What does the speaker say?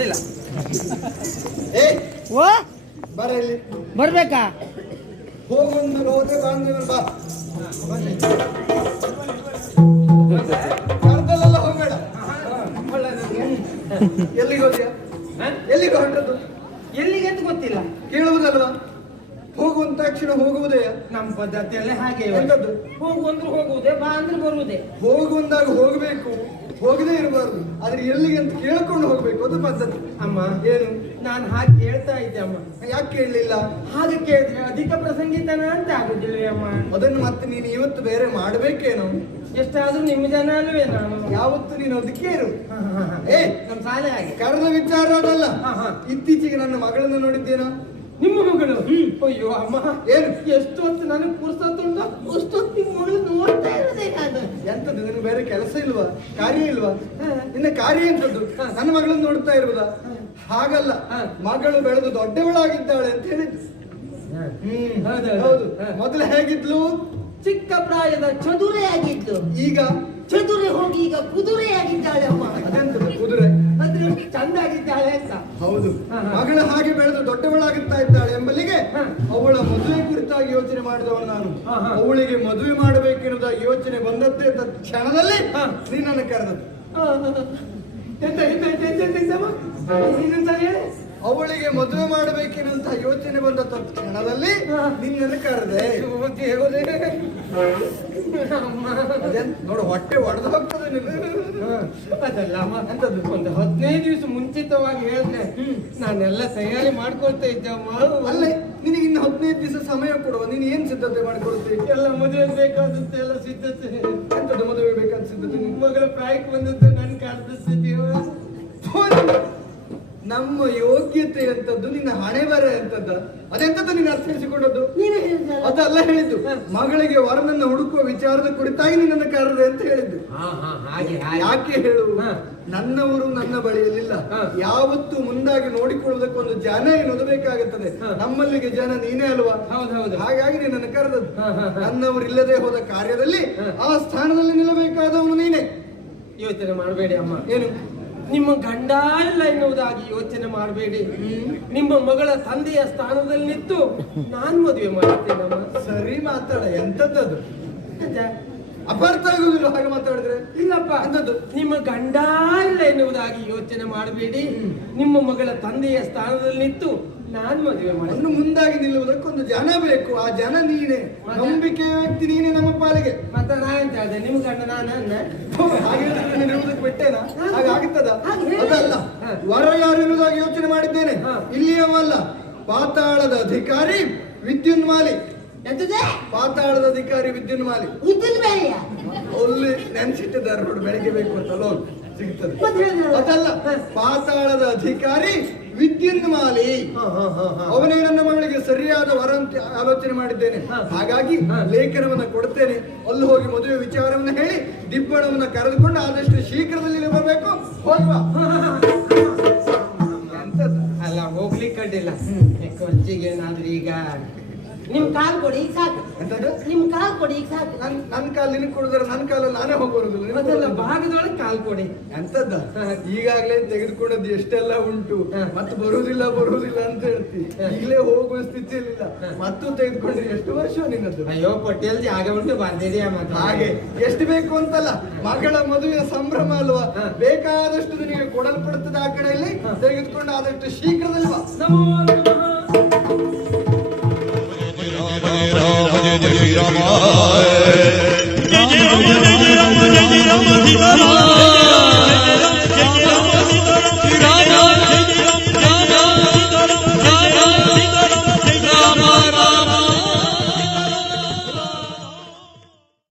ಅಡ್ಡಿಲ್ಲ. ಏ ಓ ಬರ ಇಲ್ಲಿ ಬರ್ಬೇಕಾ? ಹೋಗೊಂದು ಹೋದ್ರೆ ಬಾಂಧವ ಬಾ. ಕರ್ದಲ್ಲೆಲ್ಲ ಹೋಗ್ಬೇಡ. ಎಲ್ಲಿಗೆ ಹೋದ್ಯಾ? ಎಲ್ಲಿಗೆ ಹೊರಟದ್ದು? ಎಲ್ಲಿಗೆ ಅಂತ ಗೊತ್ತಿಲ್ಲ. ಕೇಳುವುದಲ್ವಾ? ಹೋಗುವಂತ ತಕ್ಷಣ ಹೋಗುವುದೇ? ನಮ್ಮ ಪದ್ಧತಿಯಲ್ಲೇ ಹಾಗೆ. ಎಂತದ್ದು? ಹೋಗು ಅಂದ್ರೆ ಹೋಗುವುದೇ, ಬಾ ಅಂದ್ರೆ ಬರುವುದೇ. ಹೋಗುವಂದಾಗ ಹೋಗಬೇಕು, ಹೋಗದೇ ಇರಬಾರ್ದು. ಆದ್ರೆ ಎಲ್ಲಿಗೆ ಅಂತ ಕೇಳ್ಕೊಂಡು ಹೋಗ್ಬೇಕು, ಅದು ಪದ್ಧತಿ. ಅಮ್ಮ ಏನು? ನಾನು ಹಾಗೆ ಕೇಳ್ತಾ ಇದ್ದೆ ಅಮ್ಮ. ಯಾಕೆ ಕೇಳಲಿಲ್ಲ? ಹಾಗೆ ಕೇಳಿದ್ರೆ ಅಧಿಕ ಪ್ರಸಂಗಿತನ ಅಂತ ಆಗುದಿಲ್ವೇ ಅಮ್ಮ? ಅದನ್ನು ಮತ್ತೆ ನೀನು ಇವತ್ತು ಬೇರೆ ಮಾಡ್ಬೇಕೇನು? ಎಷ್ಟಾದ್ರೂ ನಿಮ್ಮ ಜನ ಅಲ್ವೇ ನಾನು? ಯಾವತ್ತು ನೀನು ಅದಕ್ಕೆ ಇರು. ಏ ನಮ್ಮ ಶಾಲೆ ಹಾಗೆ. ಕರೆದ ವಿಚಾರ ಅದಲ್ಲ. ಇತ್ತೀಚೆಗೆ ನನ್ನ ಮಗಳನ್ನ ನೋಡಿದ್ದೇನೋ? ನಿಮ್ಮ ಮಗಳು? ಅಯ್ಯೋ ಅಮ್ಮ, ಏನು ಎಷ್ಟು ಹೊತ್ತು ನನಗೆ ಪುರ್ಸತ್ತುಂಟು ಅಷ್ಟೊತ್ತು ನಿಮ್ಮ ಮಗಳು ನೋಡ್ತಾ ಇರೋದೇ ನಾನು. ಎಂತದ್ದು ನಿನಗೆ ಬೇರೆ ಕೆಲಸ ಇಲ್ವಾ? ಕಾರ್ಯ ಇಲ್ವಾ? ನಿನ್ನ ಕಾರ್ಯ ಎಂತದ್ದು? ನನ್ನ ಮಗಳನ್ನ ನೋಡ್ತಾ ಇರುವುದಾ? ಹಾಗಲ್ಲ, ಮಗಳು ಬೆಳೆದು ದೊಡ್ಡವಳಾಗಿದ್ದಾಳೆ ಅಂತ ಹೇಳಿದ್ದು. ಹೌದು. ಮೊದಲು ಹೇಗಿದ್ಲು? ಚಿಕ್ಕ ಪ್ರಾಯದ ಚದುರೆ ಆಗಿದ್ದು, ಈಗ ಚದುರೆ ಹೋಗಿ ಈಗ ಕುದುರೆ ಆಗಿದ್ದಾಳೆ ಅಮ್ಮ. ಅದೆಂತದ್ದು ಕುದುರೆ? ಅಂದ್ರೆ ಚಂದ ಆಗಿದ್ದಾಳೆ ಅಂತ. ಹೌದು, ಮಗಳು ಹಾಗೆ ಬೆಳೆದು ದೊಡ್ಡವಳಾಗುತ್ತಾ ಇದ್ದಾಳೆ ಎಂಬಲ್ಲಿಗೆ ಅವಳ ಮದುವೆ ಕುರಿತಾಗಿ ಯೋಚನೆ ಮಾಡಿದವನು ನಾನು. ಅವಳಿಗೆ ಮದುವೆ ಮಾಡಬೇಕೆನ್ನುವುದಾಗಿ ಯೋಚನೆ ಬಂದದ್ದೇ ಕ್ಷಣದಲ್ಲಿ ನೀನನ್ನು ಕರೆದದ್ದು. ಅವಳಿಗೆ ಮದುವೆ ಮಾಡಬೇಕೆನ್ನುವಂತ ಯೋಚನೆ ಬಂದ ಕ್ಷಣದಲ್ಲಿ ನಿನ್ನನ್ನು ಕರೆದೆ. ನೋಡು, ಹೊಟ್ಟೆ ಒಡೆದು ಹೋಗ್ತದೆ ನಿನ್ನ. ಅದಲ್ಲ ಅಮ್ಮ, ಅಂತದ್ದು ಒಂದು 15 ದಿವಸ ಮುಂಚಿತವಾಗಿ ಹೇಳಿದ್ರೆ ನಾನೆಲ್ಲ ತಯಾರಿ ಮಾಡ್ಕೊಳ್ತಾ ಇದ್ದೆ ಅಮ್ಮ. ಅಲ್ಲ, ನಿನಗೆ ಇನ್ನು 15 ದಿವಸ ಸಮಯ ಕೊಡುವ. ನೀನು ಏನ್ ಸಿದ್ಧತೆ ಮಾಡಿಕೊಳ್ತೀವಿ? ಎಲ್ಲ ಮದುವೆ ಬೇಕಾದಂತೆ ಎಲ್ಲ ಸಿದ್ಧತೆ. ಎಂತದ್ದು ಮದುವೆ ಬೇಕಾದ ಸಿದ್ಧತೆ? ಮಗಳ ಪ್ರಾಯಕ್ಕೆ ಬಂದದ್ದು ನನ್ ಕಾಡ್ತಿದ್ದೀವ. ನಮ್ಮ ಯೋಗ್ಯತೆ ಅಂತದ್ದು, ನಿನ್ನ ಹಣೆ ಬರ ಎಂತದ್ದು? ಅದೆಂತದ್ದು ನೀನು ಅರ್ಥೈಸಿಕೊಂಡದ್ದು? ಅದಲ್ಲ ಹೇಳಿದ್ದು. ಮಗಳಿಗೆ ವರನನ್ನು ಹುಡುಕುವ ವಿಚಾರದ ಕುರಿತಾಗಿ ನಿನ್ನನ್ನು ಕರೆದೆ ಅಂತ ಹೇಳಿದ್ದು. ಯಾಕೆ ಹೇಳು? ನನ್ನವರು ನನ್ನ ಬಳಿಯಲ್ಲಿಲ್ಲ. ಯಾವತ್ತು ಮುಂದಾಗಿ ನೋಡಿಕೊಳ್ಳುವುದಕ್ಕೊಂದು ಜನ ಎನ್ನುವುದು ಬೇಕಾಗುತ್ತದೆ. ನಮ್ಮಲ್ಲಿಗೆ ಜನ ನೀನೇ ಅಲ್ವಾ? ಹಾಗಾಗಿ ನಿನ್ನನ್ನು ಕರೆದದ್ದು. ನನ್ನವರು ಇಲ್ಲದೆ ಹೋದ ಕಾರ್ಯದಲ್ಲಿ ಆ ಸ್ಥಾನದಲ್ಲಿ ನಿಲ್ಲಬೇಕಾದವನು ನೀನೇ. ಯೋಚನೆ ಮಾಡಬೇಡಿ ಅಮ್ಮ. ಏನು? ನಿಮ್ಮ ಗಂಡ ಇಲ್ಲ ಎನ್ನುವುದಾಗಿ ಯೋಚನೆ ಮಾಡಬೇಡಿ. ನಿಮ್ಮ ಮಗಳ ತಂದೆಯ ಸ್ಥಾನದಲ್ಲಿ ನಿಂತು ನಾನ್ ಮದುವೆ ಮಾಡುತ್ತೇನಮ್ಮ. ಸರಿ ಮಾತಾಡ. ಎಂತದ್ದು ಅಪಾರ್ಥ ಆಗುದಿಲ್ಲ ಹಾಗೆ ಮಾತಾಡಿದ್ರೆ? ಇಲ್ಲಪ್ಪ, ಎಂತದ್ದು? ನಿಮ್ಮ ಗಂಡ ಇಲ್ಲ ಎನ್ನುವುದಾಗಿ ಯೋಚನೆ ಮಾಡಬೇಡಿ. ನಿಮ್ಮ ಮಗಳ ತಂದೆಯ ಸ್ಥಾನದಲ್ಲಿ ನಿಂತು ನಾನ್ ಮದುವೆ ಮಾಡಿ ಅನ್ನು ಮುಂದಾಗಿ ನಿಲ್ಲುವುದಕ್ಕೊಂದು ಜನ ಬೇಕು. ಆ ಜನ ನೀನೆ. ನಂಬಿಕೆ ವ್ಯಕ್ತಿ ನೀನೆ ನಮ್ಮ ಪಾಲಿಗೆ. ಮತ್ತೆ ನಾ ಎಂತ ಹೇಳಿದೆ? ನಿಮ್ಮ ಗಂಡ ನಾನು ಹಾಗೆ ಇರುವುದಕ್ಕೆ ಬಿಟ್ಟೇನಾ? ಹಾಗಾಗುತ್ತದ? ಅದಲ್ಲ, ವರ ಯಾರು ಇರುವುದಾಗಿ ಯೋಚನೆ ಮಾಡಿದ್ದೇನೆ. ಇಲ್ಲಿಯವಲ್ಲ, ಪಾತಾಳದ ಅಧಿಕಾರಿ ವಿದ್ಯುನ್ಮಾಲಿ. ಪಾತಾಳದ ಅಧಿಕಾರಿ ವಿದ್ಯುನ್ಮಾಲಿ. ಅಲ್ಲಿ ನೆನ್ಸಿಟ್ಟಿದ್ದಾರೆ ನೋಡಿ, ಬೆಳಿಗ್ಗೆ ಬೇಕು ಅಂತ ಲೋನ್ ಸಿಗ್ತದೆ. ಅದಲ್ಲ, ಪಾತಾಳದ ಅಧಿಕಾರಿ ವಿದ್ಯುನ್ಮಾಲಿ. ಅವನೇ ನನ್ನ ಮಗಳಿಗೆ ಸರಿಯಾದ ವರ ಅಂತ ಆಲೋಚನೆ ಮಾಡಿದ್ದೇನೆ. ಹಾಗಾಗಿ ಲೇಖನವನ್ನ ಕೊಡ್ತೇನೆ. ಅಲ್ಲಿ ಹೋಗಿ ಮದುವೆ ವಿಚಾರವನ್ನ ಹೇಳಿ ದಿಬ್ಬಣವನ್ನ ಕರೆದುಕೊಂಡು ಆದಷ್ಟು ಶೀಘ್ರದಲ್ಲಿ ಬರಬೇಕು. ಹೋಗುವ. ಅಲ್ಲ, ಹೋಗ್ಲಿಕ್ಕೆ ಅಡ್ಡಿಲ್ಲ. ಖರ್ಚಿಗೆ ಏನಾದ್ರೂ ಈಗ ನಿಮ್ ಕಾಲ್ ಕೊಡಿ, ಈಗ ಸಾಕು. ನಿಮ್ ಕಾಲ್ ಕೊಡಿ, ಈಗ ಸಾಕು. ನನ್ ಕಾಲ್ ನಿನಗೆ ಕೊಡಿದ್ರೆ ನನ್ನ ಕಾಲಲ್ಲಿ ನಾನೇ ಹೋಗೋದಿಲ್ಲ. ಅದೆಲ್ಲ ಭಾಗದೊಳಗೆ ಕಾಲ್ ಕೊಡಿ. ಎಂತದ್ದ? ಈಗಾಗ್ಲೇ ತೆಗೆದುಕೊಂಡದ್ದು ಎಷ್ಟೆಲ್ಲ ಉಂಟು. ಮತ್ತೆ ಬರುವುದಿಲ್ಲ ಅಂತ ಹೇಳ್ತಿ. ಈಗಲೇ ಹೋಗುವ ಸ್ಥಿತಿಯಲ್ಲಿಲ್ಲ. ಮತ್ತು ತೆಗೆದುಕೊಂಡ್ರೆ ಎಷ್ಟು ವರ್ಷ ನಿನ್ನದು? ಅಯ್ಯೋ, ಪಟ್ಟಿಯಲ್ಲಿ ಜಾಗ ಉಂಟು, ಬಂದಿದೆಯಾ? ಹಾಗೆ ಎಷ್ಟು ಬೇಕು ಅಂತಲ್ಲ, ಮಗಳ ಮದುವೆಯ ಸಂಭ್ರಮ ಅಲ್ವಾ? ಬೇಕಾದಷ್ಟು ನಿನಗೆ ಕೊಡಲ್ಪಡುತ್ತದೆ. ಆ ಕಡೆಯಲ್ಲಿ ತೆಗೆದುಕೊಂಡು ಆದಷ್ಟು ಶೀಘ್ರದಲ್ಲಿ ಬಾ. Jai Ram, Jai Ram, Jai Ram, Jai Ram, Jai Ram, Jai Ram.